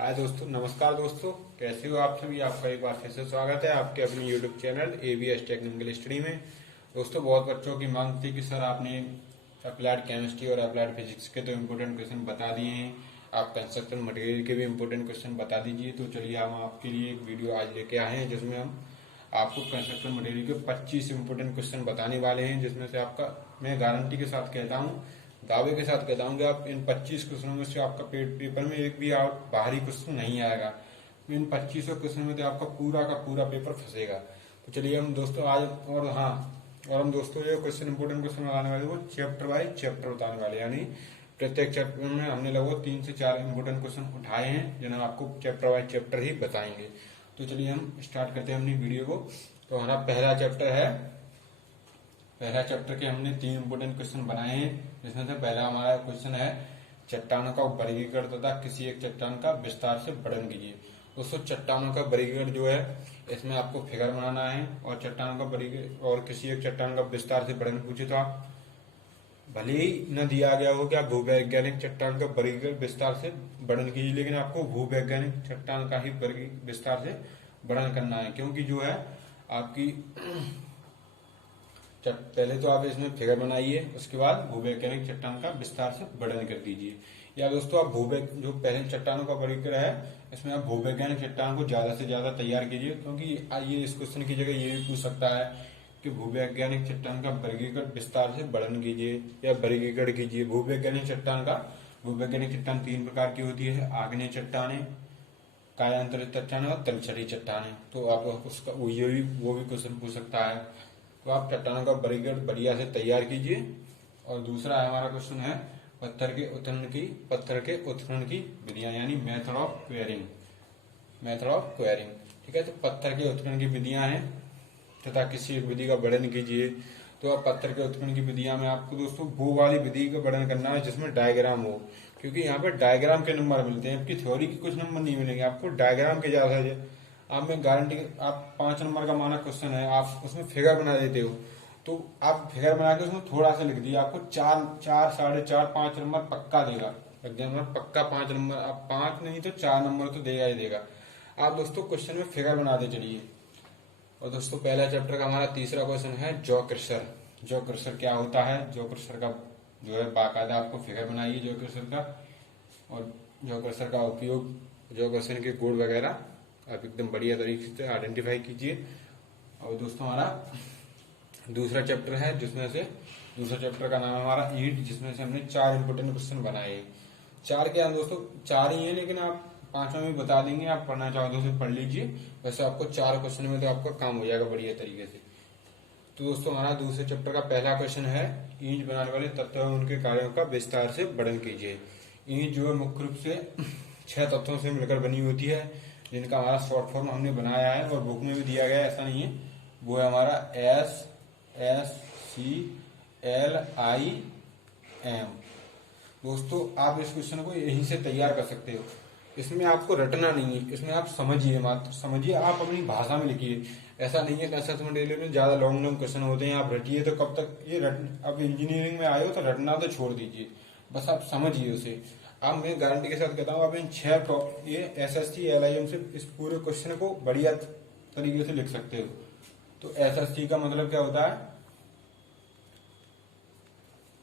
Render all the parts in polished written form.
हाय दोस्तों, नमस्कार दोस्तों। कैसे हो आप सभी। आपका एक बार फिर से स्वागत है आपके अपने YouTube channel ABS technical study में। दोस्तों, बहुत बच्चों की मांग थी कि सर आपने अप्लाइड केमिस्ट्री और अप्लाइड फिजिक्स के तो इम्पोर्टेंट क्वेश्चन बता दिए हैं, आप कंस्ट्रक्शन मटेरियल के भी इम्पोर्टेंट क्वेश्चन बता दीजिए। तो चलिए हम आपके लिए एक वीडियो आज लेके आए हैं जिसमें हम आपको कंस्ट्रक्शन मटेरियल के 25 इंपोर्टेंट क्वेश्चन बताने वाले हैं, जिसमें से आपका मैं गारंटी के साथ कहता हूँ, दावे के साथ कहता हूँ कि आप इन 25 क्वेश्चनों में से आपका पेपर में एक भी आउट बाहरी क्वेश्चन नहीं आएगा। इन 25 क्वेश्चन में तो आपका पूरा का पूरा पेपर फंसेगा। तो चलिए हम दोस्तों आज और हम दोस्तों ये क्वेश्चन इंपोर्टेंट क्वेश्चन बताने वाले वो चैप्टर वाइज चैप्टर बताने वाले, यानी प्रत्येक चैप्टर में हमने लगभग 3 से 4 इंपोर्टेंट क्वेश्चन उठाए हैं जिन्हें आपको चैप्टर वाइज चैप्टर ही बताएंगे। तो चलिए हम स्टार्ट करते हैं अपनी वीडियो को। तो हमारा पहला चैप्टर के हमने 3 इंपोर्टेंट क्वेश्चन बनाए हैं, जिसमें से पहला हमारा क्वेश्चन है चट्टानों का वर्गीकरण तथा किसी एक चट्टान का विस्तार से वर्णन कीजिए। दोस्तों, चट्टानों का वर्गीकरण जो है इसमें आपको फिगर बनाना है, और चट्टानों का वर्गीकरण और किसी एक चट्टान का विस्तार से वर्णन पूछे तो आप भले ही न दिया गया हो कि आप भूवैज्ञानिक चट्टान का वर्गीकरण विस्तार से वर्णन कीजिए, लेकिन आपको भूवैज्ञानिक चट्टान का ही विस्तार से वर्णन करना है। क्योंकि जो है आपकी पहले तो आप इसमें फिगर बनाइए, उसके बाद भूवैज्ञानिक चट्टान का विस्तार से वर्णन कर दीजिए। या दोस्तों आप जो पहले चट्टानों का वर्गीकरण है इसमें आप भूवैज्ञानिक चट्टान को ज्यादा से ज्यादा तैयार कीजिए, क्योंकि ये इस क्वेश्चन की जगह ये भी पूछ सकता है कि भूवैज्ञानिक चट्टान का वर्गीकरण विस्तार से वर्णन कीजिए या वर्गीकरण कीजिए। भूवैज्ञानिक चट्टान 3 प्रकार की होती है, आग्नेय चट्टानें, कायांतरित चट्टानें और तलछटी चट्टानें। तो आप उसका वो भी क्वेश्चन पूछ सकता है। तो आप चट्टानों का वर्गीकरण बढ़िया से तैयार कीजिए। और दूसरा हमारा क्वेश्चन है पत्थर के उत्खनन की विधियां, यानी मेथड ऑफ क्वेरिंग। ठीक है, तो पत्थर के उत्खनन की विधियां हैं तथा किसी एक विधि का वर्णन कीजिए। तो आप पत्थर के उत्खनन की विधियां में आपको दोस्तों वो वाली विधि का वर्णन करना है जिसमें डायग्राम हो, क्योंकि यहाँ पे डायग्राम के नंबर मिलते हैं, आपकी थ्योरी के कुछ नंबर नहीं मिलेंगे, आपको डायग्राम के ज्यादा है। आप में गारंटी, आप 5 नंबर का माना क्वेश्चन है, आप उसमें फिगर बना देते हो, तो आप फिगर बना के उसमें थोड़ा सा लिख दिया, आपको 4, 4.5, 5 नंबर पक्का देगा एग्जाम पक्का 5 नंबर, आप 5 नहीं तो 4 नंबर तो देगा ही देगा। आप दोस्तों क्वेश्चन में फिगर बना दे चलिए। और दोस्तों पहला चैप्टर का हमारा तीसरा क्वेश्चन है जॉ क्रशर। जॉ क्रशर क्या होता है, जॉ क्रशर का जो है बाकायदा आपको फिगर बनाइए जॉ क्रशर का, और जॉ क्रशर का उपयोग, जॉ क्रशर के गुण वगैरह आप एकदम बढ़िया तरीके से आइडेंटिफाई कीजिए। और दोस्तों हमारा दूसरा चैप्टर है दूसरा चैप्टर का नाम है हमारा ईंट, जिसमें से हमने 4 इंपोर्टेंट क्वेश्चन बनाए हैं। 4 क्या दोस्तों, 4 ही है, लेकिन आप 5वां भी बता देंगे, आप पढ़ना चाहो तो उसे पढ़ लीजिए। वैसे आपको 4 क्वेश्चन में तो आपका काम हो जाएगा बढ़िया तरीके से। तो दोस्तों हमारा दूसरे चैप्टर का पहला क्वेश्चन है ईंट बनाने वाले तत्वों एवं उनके कार्यों का विस्तार से वर्णन कीजिए। ईंट जो है मुख्य रूप से 6 तत्वों से मिलकर बनी होती है, जिनका हमारा शॉर्ट फॉर्म हमने बनाया है और बुक में भी दिया गया है, ऐसा नहीं है। वो है हमारा SSCLIM। दोस्तों आप इस क्वेश्चन को यहीं से तैयार कर सकते हो, इसमें आपको रटना नहीं है, इसमें आप समझिए, मात्र समझिए, आप अपनी भाषा में लिखिए। ऐसा नहीं है कंस्ट्रक्शन मटेरियल में ज्यादा लॉन्ग क्वेश्चन होते हैं, आप रटिए तो कब तक ये अब इंजीनियरिंग में आए हो तो रटना तो छोड़ दीजिए, बस आप समझिए उसे। अब मैं गारंटी के साथ कहता हूँ आप इन 6 ये SSCLIM से इस पूरे क्वेश्चन को बढ़िया तरीके से लिख सकते हो। तो SSC का मतलब क्या होता है,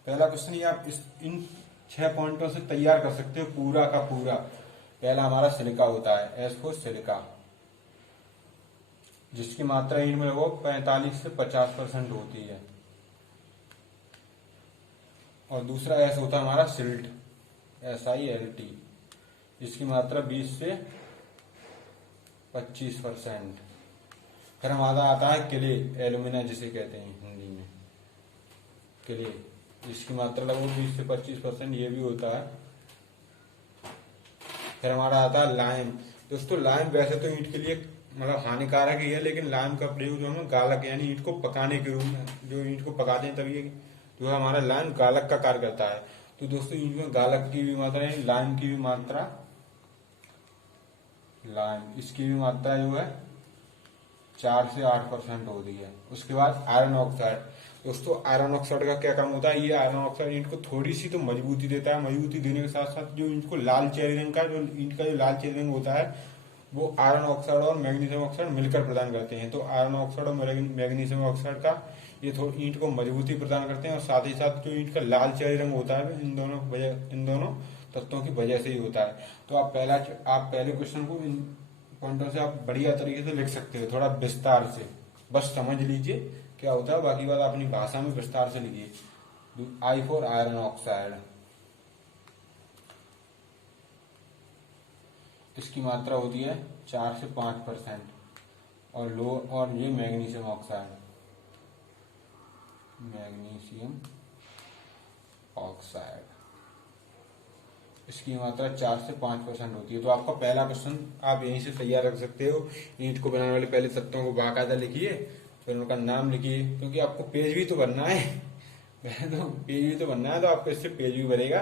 पहला क्वेश्चन ये आप इन 6 पॉइंटों से तैयार कर सकते हो पूरा का पूरा। पहला हमारा सिलिका होता है, S फॉर सिलिका, जिसकी मात्रा ईंट में वो 45 से 50% होती है। और दूसरा S होता है हमारा सिल्ट, SILT, जिसकी मात्रा 20 से 25%। फिर हमारा आता है क्ले, एल्यूमिना जिसे कहते हैं हिंदी में क्ले, जिसकी मात्रा लगभग 20 से 25% ये भी होता है। फिर हमारा आता है लाइम। दोस्तों लाइम वैसे तो ईंट के लिए मतलब हानिकारक ही है, लेकिन लाइम का प्रयोग जो है गालक, यानी ईंट को पकाने के रूप में, जो ईंट को पकाते हैं तभी जो है हमारा लाइम गालक का कार्य करता है। तो दोस्तों ईंट में गालक की भी मात्रा है, लाइम की भी मात्रा, लाइम इसकी भी मात्रा जो है 4 से 8% होती है। उसके बाद आयरन ऑक्साइड। दोस्तों आयरन ऑक्साइड का क्या काम होता है, ये आयरन ऑक्साइड ईंट को थोड़ी सी तो मजबूती देता है, मजबूती देने के साथ साथ जो ईंट को लाल चेरी रंग का, जो ईंट का जो लाल चेरी रंग होता है वो आयरन ऑक्साइड और मैग्नीशियम ऑक्साइड मिलकर प्रदान करते हैं। तो आयरन ऑक्साइड और मैग्नीशियम ऑक्साइड का ये थोड़ी ईंट को मजबूती प्रदान करते हैं, और साथ ही साथ जो ईंट का लाल चेरी रंग होता है इन दोनों तत्वों की वजह से ही होता है। तो आप पहले क्वेश्चन को इन पॉइंटों से आप बढ़िया तरीके से लिख सकते हो, थोड़ा विस्तार से, बस समझ लीजिए क्या होता है, बाकी बात अपनी भाषा में विस्तार से लिखिए। आई फॉर आयरन ऑक्साइड, इसकी मात्रा होती है 4 से 5%, और ये मैग्नीशियम ऑक्साइड, इसकी मात्रा 4 से 5% होती है। तो आपका पहला क्वेश्चन आप यहीं से तैयार रख सकते हो। ईंट को बनाने वाले पहले तत्वों को बाकायदा लिखिए, फिर उनका नाम लिखिए, क्योंकि आपको पेज भी तो बनना है पहले तो पेज भी तो बनना है, तो आपको इससे पेज भी बनेगा,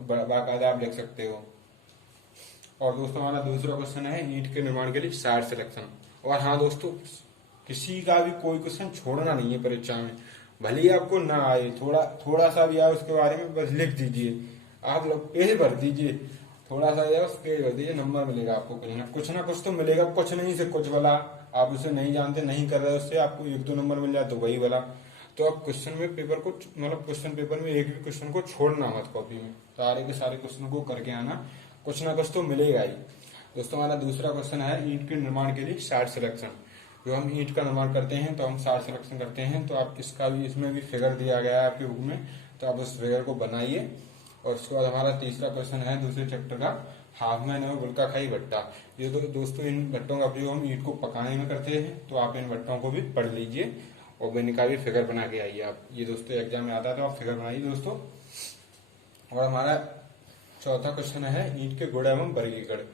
बाकायदा आप लिख सकते हो। और दोस्तों हमारा दूसरा क्वेश्चन है ईंट के निर्माण के लिए साइड सिलेक्शन। और हाँ दोस्तों, किसी का भी कोई क्वेश्चन छोड़ना नहीं है परीक्षा में, भले ही आपको ना आए, थोड़ा सा भी आए उसके बारे में बस लिख दीजिए, आप लोग पेज भर दीजिए, थोड़ा सा आए उस पेज भर दीजिए, नंबर मिलेगा आपको, कुछ ना कुछ तो मिलेगा, कुछ नहीं से कुछ वाला, आप उसे नहीं जानते, नहीं कर रहे, उससे आपको 1-2 नंबर मिल जाए तो वही वाला। तो आप क्वेश्चन में पेपर को, मतलब क्वेश्चन पेपर में एक भी क्वेश्चन को छोड़ना मत, कॉपी में सारे के सारे क्वेश्चन को करके आना, कुछ ना कुछ तो मिलेगा ही। दोस्तों हमारा दूसरा क्वेश्चन है ईंट के निर्माण के लिए साइड सिलेक्शन। जो हम ईंट का निर्माण करते हैं तो हम साइड सिलेक्शन करते हैं, तो आप इसका भी, इसमें भी फिगर दिया गया है आपके बुक में, तो आप उस फिगर को बनाइए। और उसके बाद हमारा तीसरा क्वेश्चन है दूसरे चैप्टर का, हाफमैन और गुल्काखाई भट्टा। ये तो दोस्तों इन भट्टों का प्रयोग हम ईंट को पकाने में करते हैं, तो आप इन भट्टों को भी पढ़ लीजिए और इनका भी फिगर बना के आइए आप, ये दोस्तों एग्जाम में आता है तो आप फिगर बनाइए दोस्तों। और हमारा चौथा क्वेश्चन है ईंट के गुण एवं वर्गीकरण।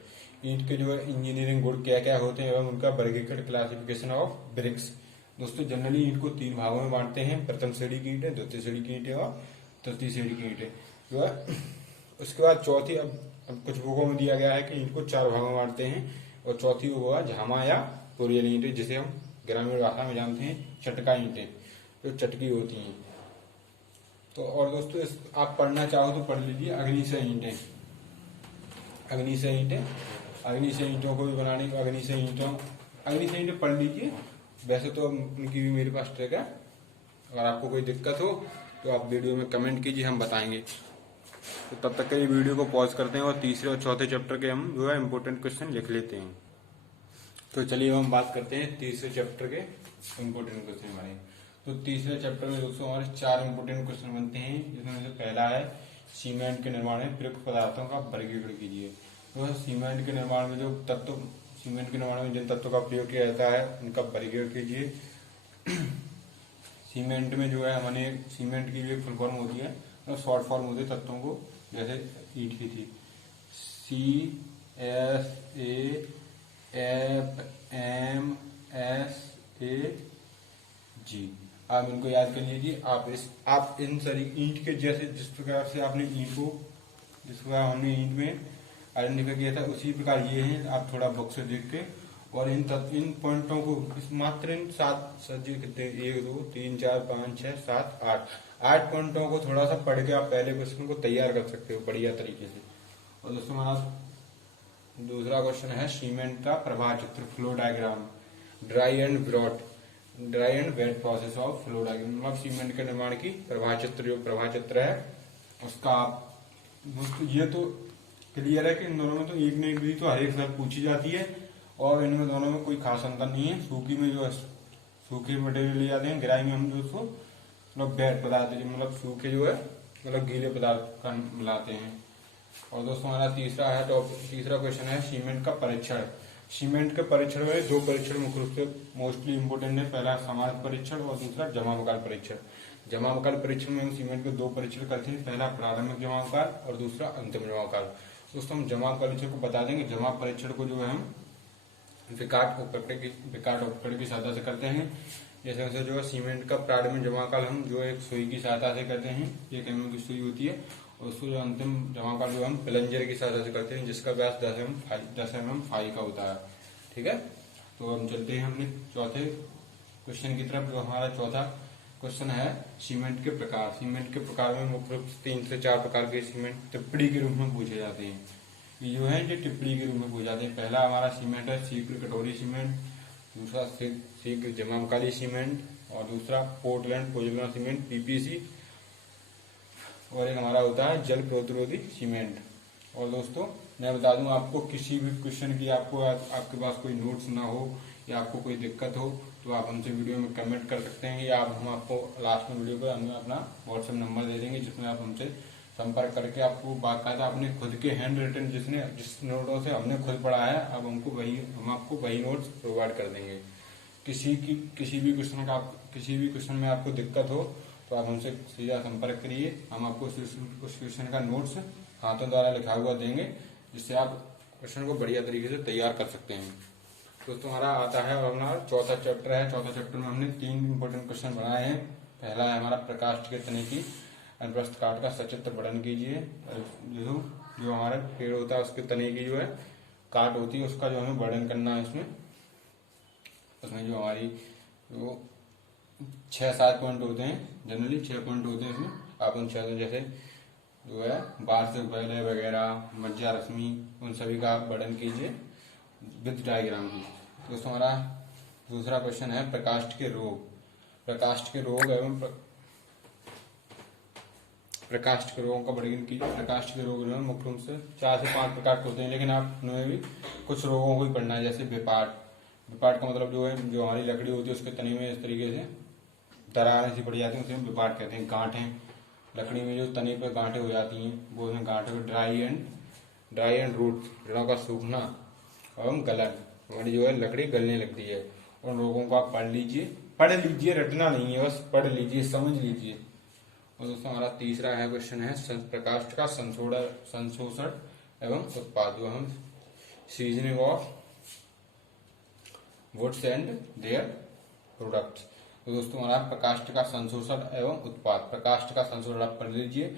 ईंट के जो है इंजीनियरिंग गुण क्या क्या होते हैं एवं उनका वर्गीकरण, क्लासिफिकेशन ऑफ ब्रिक्स। दोस्तों जनरली ईंट को 3 भागों में बांटते हैं, प्रथम श्रेणी की ईंटें, द्वितीय श्रेणी की ईंटें और तृतीय श्रेणी की ईंटें जो है। उसके बाद चौथी, अब कुछ बुकों में दिया गया है कि ईंट को 4 भागों में बांटते हैं, और चौथी वो है झामा या कोरियल ईंटें, जिसे हम ग्रामीण भाषा में जानते हैं चटका ईंटें, जो चटकी होती हैं। तो और दोस्तों आप पढ़ना चाहो तो पढ़ लीजिए अग्निशय ईंटें, अग्निशय ईंटों को भी बनाने, अग्निशय ईंटें पढ़ लीजिए। वैसे तो उनकी भी मेरे पास ट्रिक है, अगर आपको कोई दिक्कत हो तो आप वीडियो में कमेंट कीजिए, हम बताएंगे। तो तब तक के लिए वीडियो को पॉज करते हैं और तीसरे और चौथे चैप्टर के हम जो है इम्पोर्टेंट क्वेश्चन लिख लेते हैं। तो चलिए हम बात करते हैं तीसरे चैप्टर के इम्पोर्टेंट क्वेश्चन हमारे। तो तीसरे चैप्टर में दोस्तों हमारे 4 इम्पोर्टेंट क्वेश्चन बनते हैं, जिसमें से पहला है सीमेंट के निर्माण में प्रयुक्त पदार्थों का वर्गीकरण कीजिए। तो सीमेंट के निर्माण में जो तत्व, सीमेंट के निर्माण में जिन तत्वों का प्रयोग किया जाता है उनका वर्गीकरण कीजिए। सीमेंट में जो है हमने सीमेंट की जो फुल फॉर्म होती है, तो शॉर्ट फॉर्म होती है तत्वों को, जैसे ईंट की थी CSAFMSAG। आप इनको याद कर लीजिए। आप इन सारी ईंट के जैसे जिस प्रकार से आपने ईंट को, जिस प्रकार हमने ईंट में आइडेंटिफाई किया था उसी प्रकार ये हैं, आप थोड़ा बुक से देख के और इन पॉइंटों को मात्र इन 7 1 2 3 4 5 6 7 8 पॉइंटों को थोड़ा सा पढ़ के आप पहले क्वेश्चन को तैयार कर सकते हो बढ़िया तरीके से। और दोस्तों हमारा दूसरा क्वेश्चन है सीमेंट का प्रवाह चित्र, flow diagram, dry and wet process of flow diagram. मतलब सीमेंट के निर्माण की प्रवाह चित्र, जो प्रवाह चित्र है उसका आप दोस्तों, ये तो क्लियर है कि इन दोनों में तो एक न एक विधि तो हर एक साल पूछी जाती है, और इनमें दोनों में कोई खास अंतर नहीं है। सूखी में जो है सूखे मटेरियल ले जाते हैं, गिराई में हम दोस्तों मतलब वेट पदार्थ, मतलब सूखे जो है मतलब गीले पदार्थ का मिलाते हैं। और दोस्तों हमारा तीसरा क्वेश्चन है सीमेंट का परीक्षण। सीमेंट के परीक्षण में 2 परीक्षण मुख्य रूप से मोस्टली इंपोर्टेंट है, पहला समाज परीक्षण और दूसरा जमावकाल परीक्षण। जमावकाल परीक्षण में हम सीमेंट के 2 परीक्षण करते हैं, पहला प्रारंभिक जमावकाल और दूसरा अंतिम जमावकाल। दोस्तों हम जमाव परीक्षण को बता देंगे। जमाव परीक्षण को जो है हम विकाट उपकरण की सहायता से करते हैं। जैसे जो है सीमेंट का प्रारंभिक जमावकाल हम जो एक सुई की सहायता से करते हैं, एक mm की सुई होती है, और उसको जो अंतिम जमावकाल जो हम प्लंजर की सहायता से करते हैं, जिसका व्यास 10 mm फाई का होता है। ठीक है, तो हम चलते हैं अपने चौथे क्वेश्चन की तरफ। जो हमारा चौथा क्वेश्चन है सीमेंट के प्रकार। सीमेंट के प्रकार में मुख्य रूप से 3 से 4 प्रकार के सीमेंट टिप्पणी के रूप में पूछे जाते हैं। ये जो है ये टिप्पणी के रूप में पूछे जाते हैं। पहला हमारा सीमेंट है शीघ्र कटोरी सीमेंट, दूसरा शीघ्र जमावकारी सीमेंट, और दूसरा पोर्टलैंड पोजोलाना सीमेंट पीपीसी, और एक हमारा होता है जल प्रतिरोधी सीमेंट। और दोस्तों मैं बता दूं आपको, किसी भी क्वेश्चन की आपको आपके पास कोई नोट्स ना हो या आपको कोई दिक्कत हो तो आप हमसे वीडियो में कमेंट कर सकते हैं, या हम आपको लास्ट में वीडियो पर हमें अपना व्हाट्सएप नंबर दे देंगे जिसमें आप हमसे संपर्क करके आपको बाकायदा अपने खुद के हैंड रिटन जिस नोटों से हमने खुद पढ़ा है अब हम आपको वही नोट्स प्रोवाइड कर देंगे। किसी भी क्वेश्चन में आपको दिक्कत हो तो आप हमसे सीधा संपर्क करिए, हम आपको उस क्वेश्चन का नोट्स हाथों द्वारा लिखा हुआ देंगे जिससे आप क्वेश्चन को बढ़िया तरीके से तैयार कर सकते हैं। दोस्तों हमारा आता है और हमारा चौथा चैप्टर है। चौथा चैप्टर में हमने 3 इंपॉर्टेंट क्वेश्चन बनाए हैं। पहला है हमारा प्रकाष्ठ के तने की अनुप्रस्थ काट का सचित्र वर्णन कीजिए। जो हमारा पेड़ होता है उसके तने की जो है काट होती है उसका जो हमें वर्णन करना है। उसमें जो हमारी जो 6-7 पॉइंट होते हैं, जनरली 6 पॉइंट होते हैं इसमें। आप उन 6 जैसे जो है वार्षिक वलय वगैरह मज्जा रश्मि उन सभी का आप वर्णन कीजिए विद डायग्राम की। दोस्तों हमारा दूसरा क्वेश्चन है प्रकाष्ठ के रोग। प्रकाष्ठ के रोग एवं प्रकाष्ठ के रोगों का वर्णन कीजिए। प्रकाष्ठ के रोग में मुख्य रूप से 4 से 5 प्रकार के होते हैं, लेकिन आपने भी कुछ रोगों को ही पढ़ना है, जैसे विपाट। विपाट का मतलब जो है जो हमारी लकड़ी होती है उसके तने में इस तरीके से दरारें सी पड़ जाती हैं, उसे हम विपाट कहते हैं। गांठें, लकड़ी में जो तने पर गांठें हो जाती हैं वो उसमें गांठों को ड्राई एंड रूट, जड़ों का सूखना एवं गलन, हमारी जो है लकड़ी गलने लगती है। उन रोगों को आप पढ़ लीजिए, रटना नहीं है, बस पढ़ लीजिए, समझ लीजिए। और दोस्तों हमारा तीसरा है क्वेश्चन है प्रकाष्ठ का संशोषण एवं उत्पाद, जो हम seasoning of woods and their products. तो दोस्तों हमारा प्रकाष्ठ का संशोषण एवं उत्पाद। प्रकाष्ठ का संशोधन आप पढ़ लीजिए।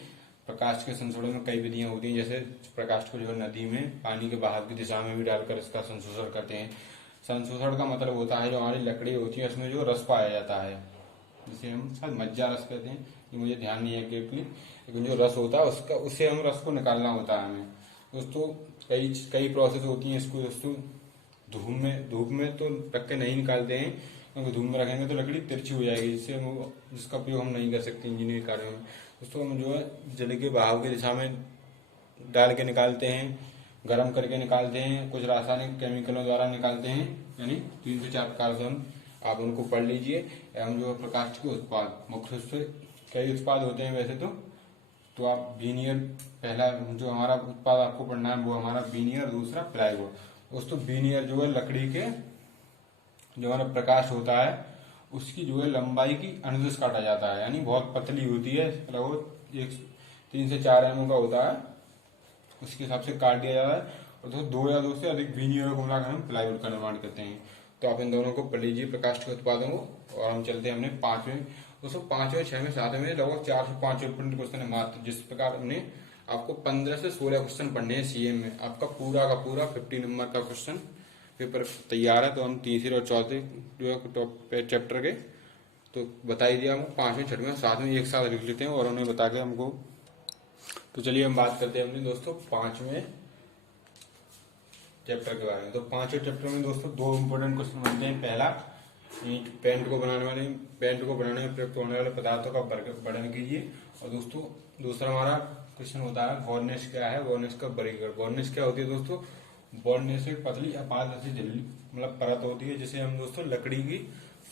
प्रकाष्ठ के संशोधन में कई विधियां होती हैं, जैसे प्रकाष्ठ को जो है नदी में पानी के बहाव की दिशा में भी डालकर इसका संशोधन करते हैं। संशोधन का मतलब होता है जो हमारी लकड़ी होती है उसमें जो रस पाया जाता है, जिसे हम शायद मज्जा रस कहते हैं, ये मुझे ध्यान नहीं है एग्जैक्टली, लेकिन जो रस होता है उससे हम रस को निकालना होता है हमें। दोस्तों कई प्रोसेस होती हैं इसको। दोस्तों धूप में तो रख के नहीं निकालते हैं, क्योंकि धूप में रखेंगे तो लकड़ी तिरछी हो जाएगी, जिसका उपयोग हम नहीं कर सकते इंजीनियरिंग कार्यों में। दोस्तों हम जो है जल के बहाव की दिशा में डाल के निकालते हैं, गर्म करके निकालते हैं, कुछ रासायनिक केमिकलों द्वारा निकालते हैं, यानी 3 से 4 प्रकार से आप उनको पढ़ लीजिए। एवं जो प्रकाष्ठ के उत्पाद, मुख्य रूप से कई उत्पाद होते हैं वैसे तो आप वीनियर, पहला जो हमारा उत्पाद आपको पढ़ना है वो हमारा वीनियर, दूसरा प्लाईवुड। दोस्तों वीनियर जो है लकड़ी के जो हमारा प्रकाश होता है उसकी जो है लंबाई की अनुदिश काटा जाता है, यानी बहुत पतली होती है, लगभग 3 से 4 mm का होता है, उसके हिसाब से काट दिया जाता है। और दोस्तों 2 या 2 से अधिक वीनियर को मिलाकर हम प्लाईवुड का निर्माण करते हैं। तो आप इन दोनों को पढ़ लीजिए प्रकाष्ठ के उत्पादों को। और हम चलते हैं हमने 5वें, दोस्तों 5वें 6वें 7वें लगभग 4 से 5 इंपॉर्टेंट क्वेश्चन है मात्र। जिस प्रकार हमने आपको 15 से 16 क्वेश्चन पढ़ने हैं सीएम में, आपका पूरा का पूरा 50 नंबर का क्वेश्चन पेपर तैयार है। तो हम तीसरे और चौथे जो चैप्टर के तो बता ही दिया हमको, 5वें 6वें 7वें एक साथ लिख लेते हैं और उन्हें बता के हमको। तो चलिए हम बात करते हैं अपने दोस्तों 5वें चैप्टर के बारे में। तो 5वें चैप्टर में दोस्तों 2 इंपॉर्टेंट क्वेश्चन बनते हैं। पहला पेंट को बनाने में प्रयुक्त होने वाले पदार्थों का वर्णन कीजिए। और दोस्तों दूसरा हमारा क्वेश्चन होता है वार्निश क्या है, वार्निश का वर्गीकरण। वार्निश क्या होती है दोस्तों? वार्निश एक पतली अपारदर्शी झिल्ली मतलब परत होती है जिसे हम दोस्तों लकड़ी की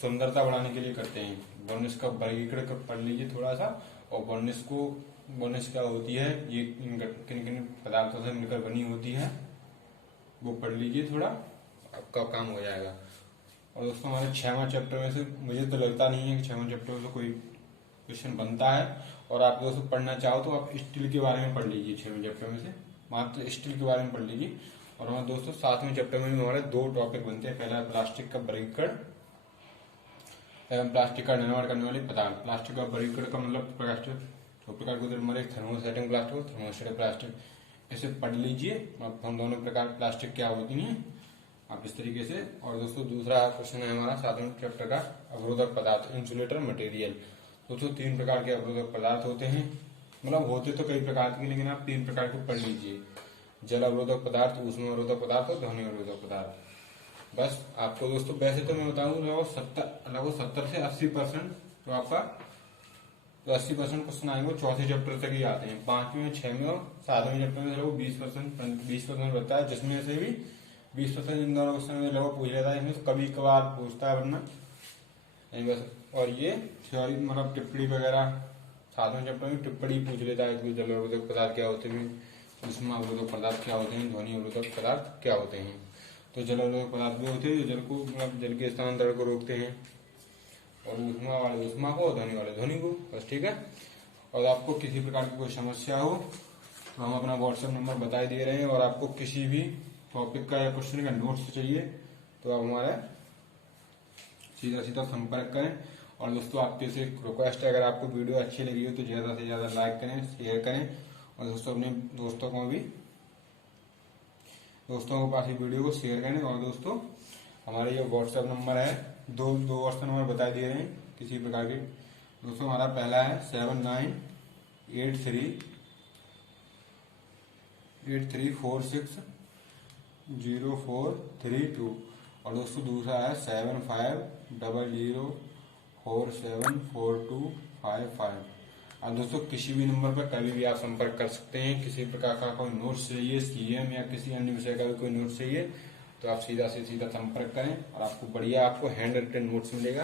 सुंदरता बढ़ाने के लिए करते हैं। वार्निश का वर्गीकरण पढ़ लीजिए थोड़ा सा। और वार्निश क्या होती है, ये किन किन पदार्थों से मिलकर बनी होती है वो पढ़ लीजिए थोड़ा, आपका काम हो जाएगा। और दोस्तों हमारे 6वां चैप्टर में से मुझे तो लगता नहीं है कि 6वां चैप्टर में से कोई क्वेश्चन बनता है। और आप दोस्तों पढ़ना चाहो तो आप स्टील के बारे में पढ़ लीजिए। 6वें चैप्टर में से मात्र स्टील के बारे में पढ़ लीजिए। और हमारे दोस्तों 7वें चैप्टर में हमारे 2 टॉपिक बनते हैं। पहला प्लास्टिक का वर्गीकरण एवं प्लास्टिक का निर्माण करने वाले पदार्थ। प्लास्टिक का वर्गीकरण का मतलब प्लास्टिक 2 प्रकार के हमारे थर्मोसेटिंग प्लास्टिक और थर्मोस्टेटिक प्लास्टिक, इसे पढ़ लीजिए। अब हम दोनों प्रकार प्लास्टिक क्या होती हैं आप इस तरीके से। और दोस्तों दूसरा क्वेश्चन है हमारा 7वें चैप्टर का अवरोधक पदार्थ, इंसुलेटर मटेरियल। दोस्तों 3 प्रकार के अवरोधक पदार्थ होते हैं, मतलब होते तो कई प्रकार के, लेकिन आप 3 प्रकार के पढ़ लीजिए। जल अवरोधक पदार्थ, ऊष्मा अवरोधक पदार्थ और ध्वनि अवरोधक पदार्थ। बस आपको दोस्तों वैसे तो मैं बताऊं लगभग 70 से 80% तो आपका तो 80% क्वेश्चन आएंगे चौथे चैप्टर तक ही आते हैं। 5वीं में 6वीं और 7वीं चैप्टर में लगभग 20% बनता है, जिसमें से भी 20% इन दोनों क्वेश्चन में लगभग पूछ लेता है। इसमें तो कभी कभार पूछता है वरना नहीं बस। और ये थ्योरी मतलब टिप्पणी वगैरह 7वें चैप्टर में टिप्पणी पूछ लेता है कि जल अवरोधक पदार्थ क्या होते हैं, ऊष्मा अवरोधक पदार्थ क्या होते हैं, ध्वनि अवरोधक पदार्थ क्या होते हैं। तो जल अवरोधक पदार्थ भी होते हैं जो जल को मतलब जल के स्थानांतरण को रोकते हैं, और ऊष्मा वाले ऊष्मा को, ध्वनि वाले ध्वनि को। बस ठीक है। और आपको किसी प्रकार की कोई समस्या हो तो हम अपना व्हाट्सएप नंबर बता दे रहे हैं, और आपको किसी भी टॉपिक का या क्वेश्चन का नोट्स चाहिए तो आप हमारा सीधा संपर्क करें। और दोस्तों आपके से एक रिक्वेस्ट है, अगर आपको वीडियो अच्छी लगी हो तो ज्यादा से ज्यादा लाइक करें, शेयर करें, और दोस्तों अपने दोस्तों के पास ही वीडियो को शेयर करें। और दोस्तों हमारे ये व्हाट्सएप नंबर है, दो व्हाट्सएप नंबर बता दिए हैं किसी प्रकार के। दोस्तों हमारा पहला है 7983460432, और दोस्तों दूसरा है 7500474255। अब दोस्तों किसी भी नंबर पर कभी भी आप संपर्क कर सकते हैं। किसी प्रकार का कोई नोट्स चाहिए, सीएम या किसी अन्य विषय का भी कोई नोट्स चाहिए तो आप सीधा संपर्क करें, और आपको बढ़िया आपको हैंड रिटन नोट्स मिलेगा।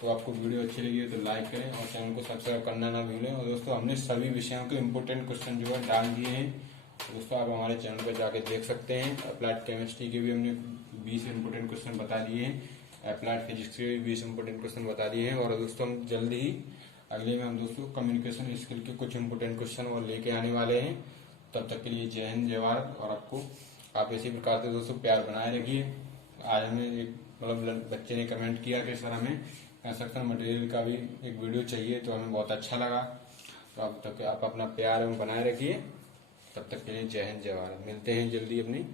तो आपको वीडियो अच्छी लगी है तो लाइक करें और चैनल को सब्सक्राइब करना ना भूलें। और दोस्तों हमने सभी विषयों के इंपोर्टेंट क्वेश्चन जो है डाल दिए हैं, तो दोस्तों आप हमारे चैनल पर जाके देख सकते हैं। अप्लाइड केमिस्ट्री के भी हमने 20 इंपोर्टेंट क्वेश्चन बता दिए हैं, अप्लाइड फिजिक्स के भी 20 इंपोर्टेंट क्वेश्चन बता दिए हैं। और दोस्तों हम जल्द ही अगले में हम दोस्तों कम्युनिकेशन स्किल के कुछ इंपोर्टेंट क्वेश्चन और लेके आने वाले हैं। तब तक के लिए जय हिंद जय भारत। और आपको आप इसी प्रकार से दोस्तों प्यार बनाए रखिए। आज हमें एक मतलब बच्चे ने कमेंट किया कि सर हमें कंस्ट्रक्शन मटेरियल का भी एक वीडियो चाहिए, तो हमें बहुत अच्छा लगा। तो आप अपना प्यार बनाए रखिए। तब तक के लिए जय हिंद जय भारत। मिलते हैं जल्दी अपनी